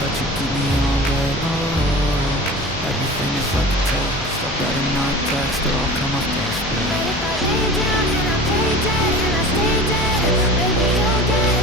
but you keep me on red. Oh, everything is like a test. I better not text or I'll come off desperate. But if I lay down and I play dead and I stay dead, maybe you'll get